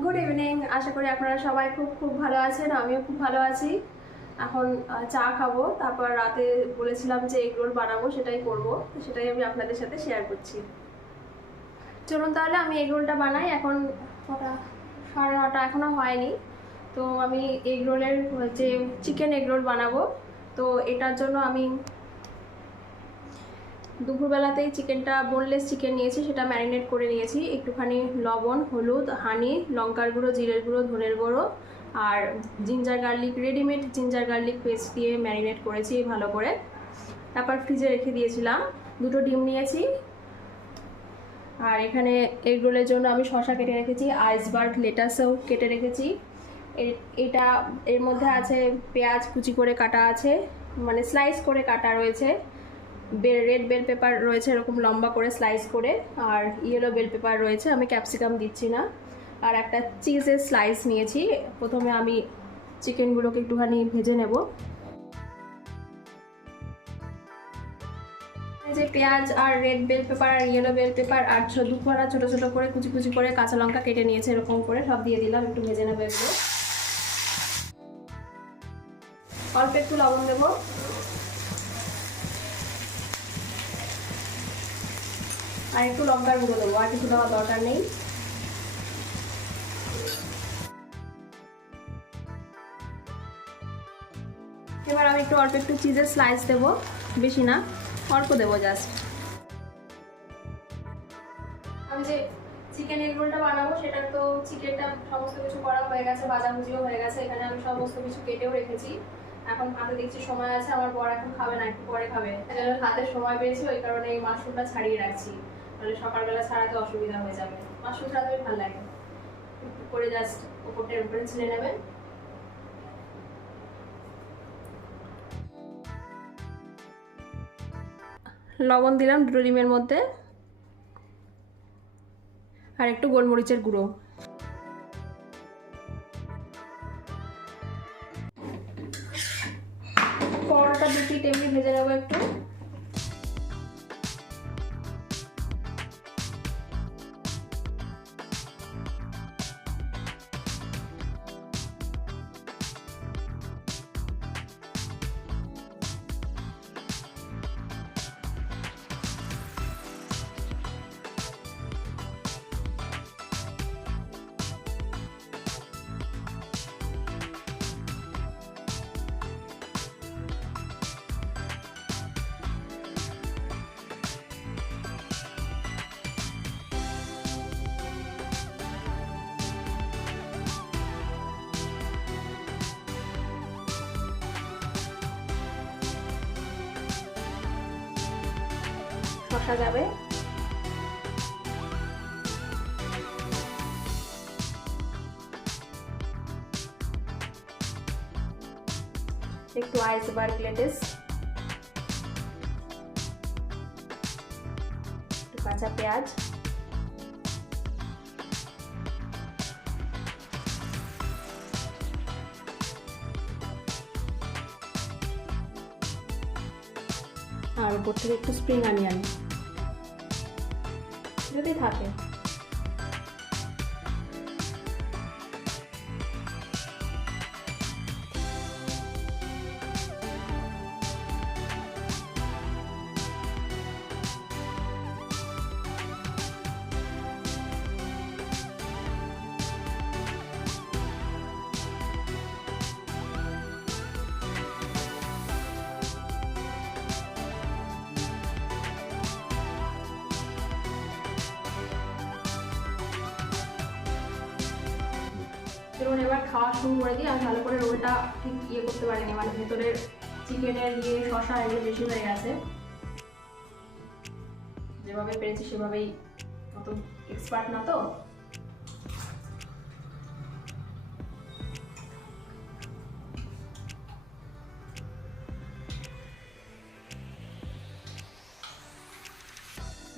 Good evening. আশা করি আপনারা সবাই খুব খুব ভালো আছেন, আমিও খুব ভালো আছি। এখন চা খাবো, তারপর রাতে বলেছিলাম যে এগ রোল বানাবো, সেটাই করব, সেটাই আমি আপনাদের সাথে শেয়ার করছি। চলুন তাহলে আমি এগ রোলটা বানাই। এখন কটা, 9:30 এখনও হয়নি। তো আমি এগ রোলের যে চিকেন এগ রোল বানাবো, তো এটার জন্য আমি দুপুরবেলাতেই চিকেনটা, বোনলেস চিকেন নিয়েছি, সেটা ম্যারিনেট করে নিয়েছি। একটুখানি লবণ, হলুদ, হানি, লঙ্কার গুঁড়ো, জিরের গুঁড়ো, ধনের গুঁড়ো আর ginger garlic, readymade ginger garlic paste দিয়ে ম্যারিনেট করেছি ভালো করে। তারপর ফ্রিজে রেখে দিয়েছিলাম। 2টো ডিম নিয়েছি। আর এখানে এগ রোলের জন্য আমি শসা কেটে রেখেছি, আইসবার্গ লেটাসও কেটে রেখেছি। এর মধ্যে আছে পেঁয়াজ কুচি করে কাটা আছে, মানে স্লাইস করে কাটা রয়েছে। রেড বেল পেপার রয়েছে এরকম লম্বা করে স্লাইস করে, আর ইয়েলো বেল পেপার রয়েছে, আমি ক্যাপসিকাম দিচ্ছি না। আর একটা চিজের স্লাইস নিয়েছি। প্রথমে আমি চিকেনগুলোকে একটুখানি ভেজে নেব। যে পেঁয়াজ আর রেড বেল পেপার আর ইয়েলো বেল পেপার আর দুখানা ছোটো ছোটো করে কুচি কুচি করে কাঁচা লঙ্কা কেটে নিয়েছে, এরকম করে সব দিয়ে দিলাম। একটু ভেজে নেবো এগুলো। অল্প একটু লবণ দেবো, আর একটু লঙ্কার গুঁড়ো দেবো, আর কিছু দেওয়ার দরকার নেই। এবার আমি অল্প একটু চিজের স্লাইস দেবো, বেশি না, অল্প দেবো জাস্ট। আমি যে চিকেন এগ রোলটা বানাবো, সেটা তো চিকেনটা সমস্ত কিছু করা হয়ে গেছে, ভাজাভুজিও হয়ে গেছে। এখানে আমি সমস্ত কিছু কেটেও রেখেছি। এখন হাতে দেখছি সময় আছে, আমার বর এখন খাবে না, একটু পরে খাবে। হাতে সময় পেয়েছি, ওই কারণে এই মাশরুমটা ছাড়িয়ে রাখছি, তাহলে সকালবেলা ছাড়াতে অসুবিধা হয়ে যাবে। মাশরুম ছাড়াতে ভালো লাগে, একটু করে জাস্ট উপরটার উপরে ছিলে নেবেন। লবণ দিলাম 2টো ডিমের মধ্যে, আর একটু গোলমরিচের গুঁড়ো। পরোটা 2 পিঠ এমনি ভেজে নেবো একটু। শসা যাবে, একটু আইসবার্গ লেটাস, একটু কাঁচা পেঁয়াজ, আর উপর থেকে একটু স্প্রিং অনিয়ন যদি থাকে। চলুন এবার খাওয়া শুরু করে দিই। আমি ভালো করে রোলটা ঠিক করতে পারিনি, মানে ভেতরের চিকেনের শসা এগুলো বেশি হয়ে গেছে। যেভাবে পেরেছি সেভাবেই, অত এক্সপার্ট না তো।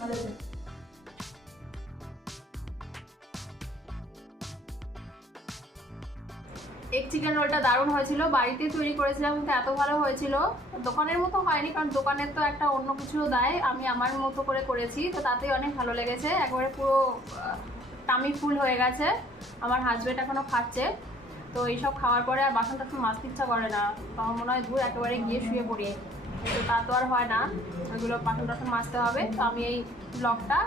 ভালো আছে। এগ চিকেন রোলটা দারুণ হয়েছিল, বাড়িতে তৈরি করেছিলাম, কিন্তু এত ভালো হয়েছিল। দোকানের মতো হয়নি, কারণ দোকানের তো একটা অন্য কিছু দেয়, আমি আমার মতো করে করেছি, তো তাতেই অনেক ভালো লেগেছে। একবারে পুরো টামি ফুল হয়ে গেছে, আমার হাজবেন্ড এখনো খাচ্ছে। তো এইসব খাওয়ার পরে আর বাসন টাসন মাজতে ইচ্ছা করে না, তখন মনে হয় ধুয়ে একেবারে গিয়ে শুয়ে পড়ি, কিন্তু তা তো আর হয় না, ওইগুলো বাসন টাসন মাজতে হবে। তো আমি এই ব্লগটা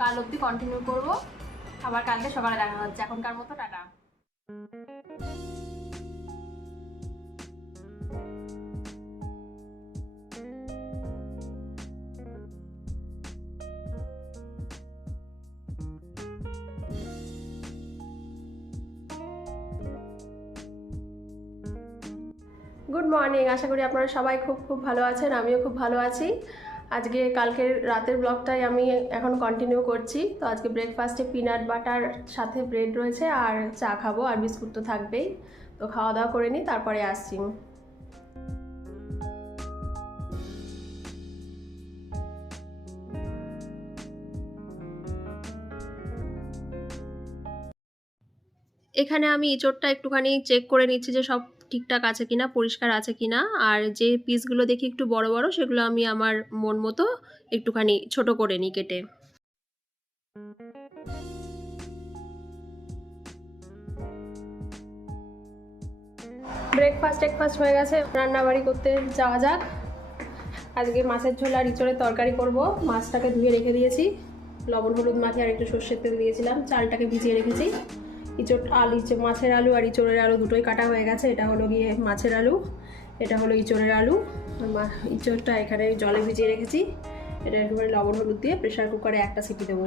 কাল অবধি কন্টিনিউ করব, আবার কালকে সকালে দেখা হচ্ছে। এখনকার মতো টাটা। গুড মর্নিং, আশা করি আপনারা সবাই খুব ভালো আছেন, আমিও খুব ভালো আছি। আজকে কালকের রাতের ব্লগটাই আমি এখন কন্টিনিউ করছি। তো আজকে ব্রেকফাস্টে পিনাট বাটার সাথে ব্রেড রয়েছে, আর চা খাবো, আর বিস্কুট তো থাকবেই। তো খাওয়া দাওয়া করে নিই, তারপরে আসছি। এখানে আমি ইঁচড়টা একটুখানি চেক করে নিচ্ছি যে সব ঠিকঠাক আছে কিনা, পরিষ্কার আছে কিনা। আর যে পিসগুলো দেখি একটু বড় বড়, সেগুলো আমি আমার মন মতো একটুখানি ছোট করে নিই কেটে। ব্রেকফাস্ট হয়ে গেছে, রান্নাবাড়ি করতে যাওয়া যাক। আজকে মাছের ঝোল আর ইঁচড়ের তরকারি করব। মাছটাকে ধুয়ে রেখে দিয়েছি, লবণ হলুদ মাখিয়ে আর একটু সর্ষের তেল দিয়েছিলাম, চালটাকে ভিজিয়ে রেখেছি। মাছের আলু আর ইঁচড়ের আলু দুটোই কাটা হয়ে গেছে। এটা হলো গিয়ে মাছের আলু, এটা হলো ইঁচড়ের আলু। ইঁচড়টা এখানে জলে ভিজিয়ে রেখেছি, এটা একটুখানি লবণ হলুদ দিয়ে প্রেশার কুকারে একটা সিটি দেবো।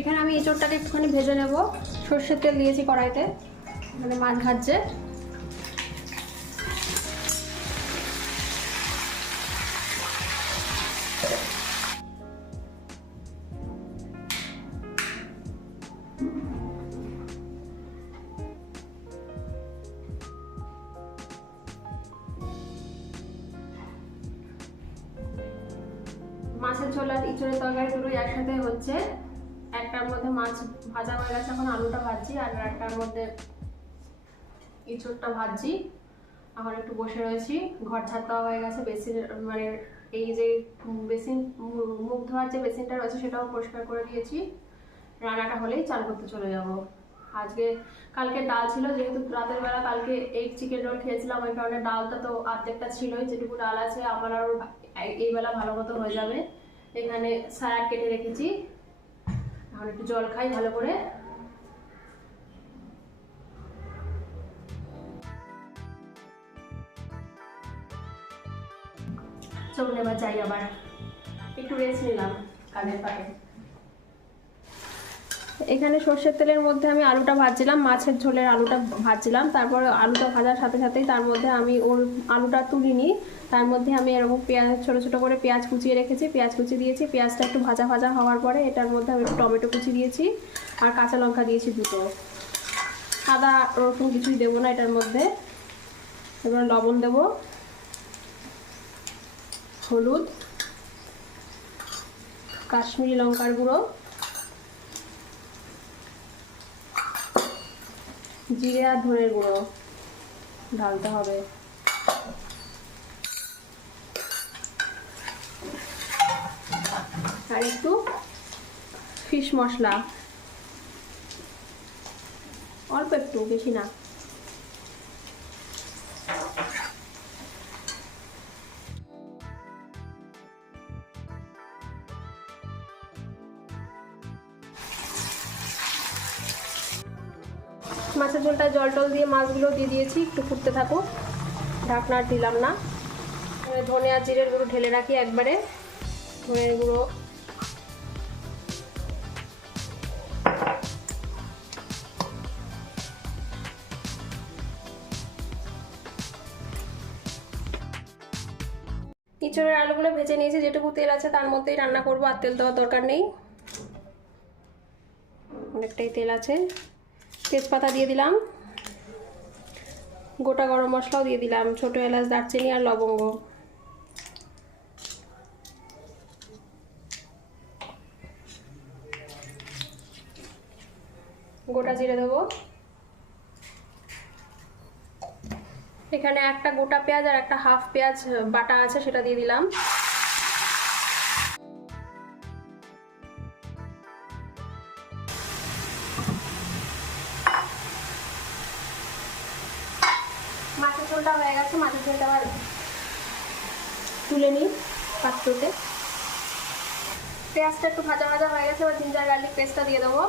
এখানে আমি এঁচড়টাকে একটুখানি ভেজে নেব। সর্ষের তেল দিয়েছি কড়াইতে, মানে মাছ ভাজছে। মাছের ঝোল আর ইঁচড়ের তরকারি দুটোই একসাথে হচ্ছে। একটার মধ্যে মাছ ভাজা হয়ে গেছে, এখন আলুটা ভাজছি, আর একটার মধ্যে ইঁচড়টা ভাজছি। এখন একটু বসে রয়েছি, ঘর ঝাড় দেওয়া হয়ে গেছে, বেসিন মানে এই যে বেসিন মুখ ধোয়ার যে বেসিনটা রয়েছে সেটাও পরিষ্কার করে দিয়েছি। রান্নাটা হলেই চাল করতে চলে যাব। কালকে ডাল ছিল, যেহেতু রাতের বেলা কালকে এগ চিকেন রোল খেয়েছিলাম, ওই কারণে ডালটা তো অর্ধেকটা ছিলই। যেটুকু ডাল আছে আমার আরও এই বেলা ভালো মতো হয়ে যাবে। এখানে স্যালাড কেটে রেখেছি, এখন একটু জল খাই ভালো করে। চলুন এবার যাই, আবার একটু রেস্ট নিলাম কাজের ফাঁকে। এখানে সর্ষের তেলের মধ্যে আমি আলুটা ভাজছিলাম, মাছের ঝোলের আলুটা ভাজছিলাম। তারপরে আলুটা ভাজার সাথে সাথেই তার মধ্যে আমি আলুটা তুলিনি, তার মধ্যে আমি এরকম পেঁয়াজ ছোটো ছোটো করে পেঁয়াজ কুচিয়ে রেখেছি, পেঁয়াজ কুচি দিয়েছি। পেঁয়াজটা একটু ভাজা হওয়ার পরে এটার মধ্যে আমি একটু টমেটো কুচি দিয়েছি, আর কাঁচা লঙ্কা দিয়েছি দুটো। আদা রসুন কিছুই দেবো না এটার মধ্যে। এবার লবণ দেব, হলুদ, কাশ্মীরি লঙ্কার গুঁড়ো, জিরে আর ধনের গুঁড়ো ঢালতে হবে। আর একটু ফিশ মশলা, অল্প একটু, বেশি না। মাছের ঝোলটা জল টল দিয়ে মাছগুলো দিয়ে দিয়েছি, একটু ফুটতে থাকুক, ঢাকনা আর দিলাম না। ধনে আর জিরের গুঁড়ো ঢেলে রাখি একবারে, ধনের গুঁড়ো, ইঁচড়ের আলুগুলো ভেজে নিয়েছি, যেটুকু তেল আছে তার মধ্যেই রান্না করবো, আর তেল দেওয়ার দরকার নেই, অনেকটাই তেল আছে। তেজপাতা দিয়ে দিলাম, গোটা গরম মশলাও দিয়ে দিলাম, ছোটো এলাচ, দারচিনি আর লবঙ্গ। গোটা জিরে দেবো। এখানে একটা গোটা পেঁয়াজ আর একটা হাফ পেঁয়াজ বাটা আছে, সেটা দিয়ে দিলাম। মাছের ঝোলটা হয়ে গেছে, মাছের ঝোলটা আবার তুলে নিই পাত্রতে। পেঁয়াজটা একটু ভাজা ভাজা হয়ে গেছে, এবার জিঞ্জার গার্লিক পেস্টটা দিয়ে দেবো।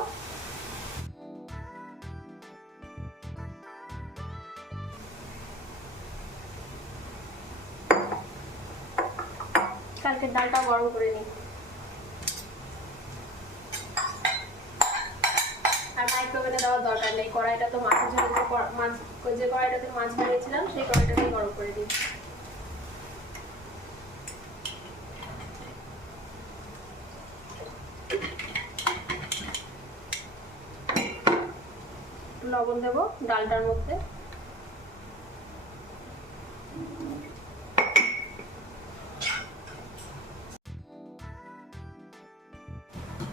কালকের ডালটা গরম করে নিই। আর মাইক্রোওভেনে দেওয়ার দরকার নেই, কড়াইটা তো মাছের ঝোলে যে কড়াইটাতে মাছ বানিয়েছিলাম সেই কড়াইটাতেই গরম করে দিই। লবণ দেবো ডালটার মধ্যে।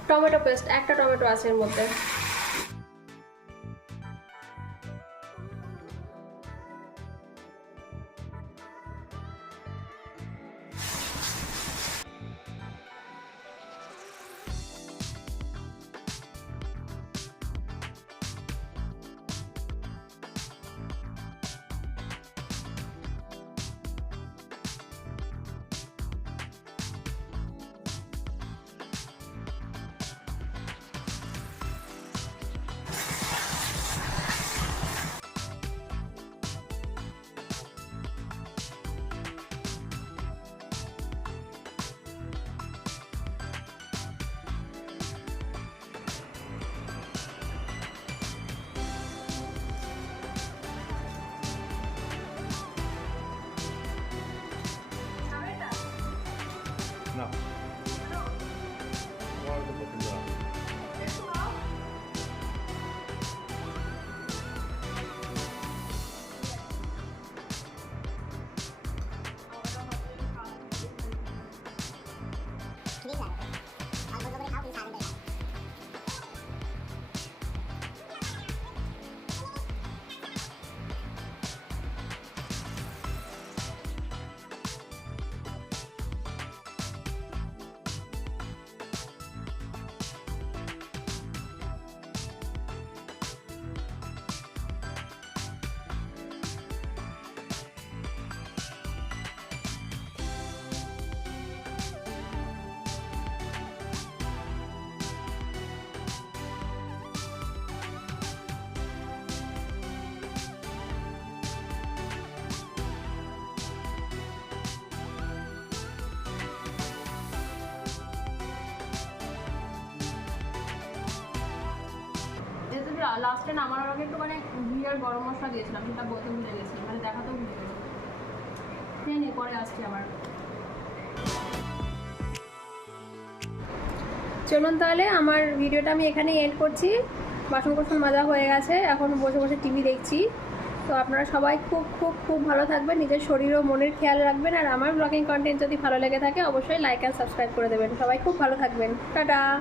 টমেটো পেস্ট, একটা টমেটো আছে এর মধ্যে। না আমার তো পছন্দ না। লাস্টে নামানোর আগে একটু মানে ঘি আর গরম মশলা দিয়েছিলাম, সেটা বলতে ভুলে গেছি, মানে দেখাতেও ভুলে গেছি। খেয়ে নিয়ে পরে আসছি আবার। চলুন তাহলে আমার ভিডিওটা আমি এখানেই এন্ড করছি। বাসন কোসন মাজা হয়ে গেছে, এখন বসে বসে টিভি দেখছি। তো আপনারা সবাই খুব খুব খুব ভালো থাকবেন, নিজের শরীর ও মনের খেয়াল রাখবেন। আর আমার ব্লগিং কন্টেন্ট যদি ভালো লেগে থাকে অবশ্যই লাইক অ্যান্ড সাবস্ক্রাইব করে দেবেন। সবাই খুব ভালো থাকবেন, টাটা।